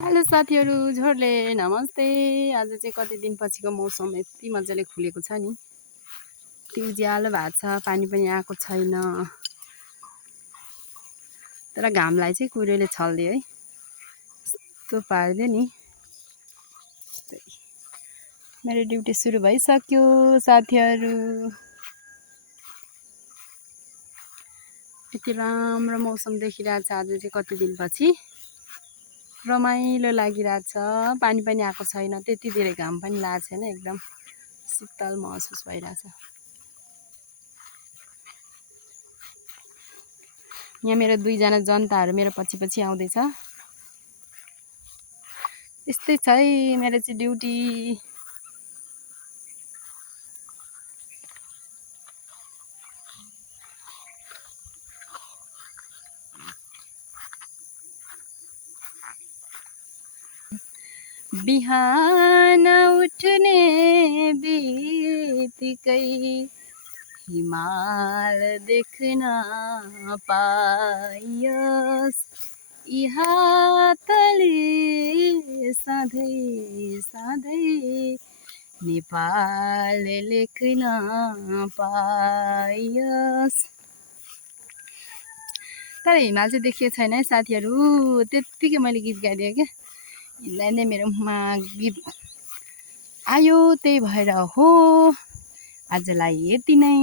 Hello साथीहरू, झोरले नमस्ते। आज चाहिँ कति दिन पछिको मौसम यति मजाले खुलेको छ नि। त्यो उज्यालो भएको छ, पानी पनि आएको छैन, तर घामलाई चाहिँ कुरेले छल्दियो है। यस्तो पारिदियो नि। मेरो ड्युटी सुरु भइसक्यो साथीहरू। यति राम्रो मौसम देखिरहेछ आज चाहिँ कति दिनपछि। रमाइलो लागिरहेछ। पानी पनि आएको छैन, त्यति धेरै घाम पनि लागेको छैन, एकदम शीतल महसुस भइरहेछ। यहाँ मेरो दुईजना जनताहरू मेरो पछि आउँदैछ। यस्तै छ है मेरो चाहिँ ड्युटी। बिहान उठ्ने बित्तिकै हिमाल देख्न पाइयोस्, यहाँ तले सधैँ सधैँ नेपाल लेख्न पाइयोस्। तर हिमाल चाहिँ देखिएको छैन है साथीहरू। त्यत्तिकै मैले गीत गाइदिएँ क्या, हिँड्दा नै मेरोमा गीत आयो, त्यही भएर हो आजलाई यति नै।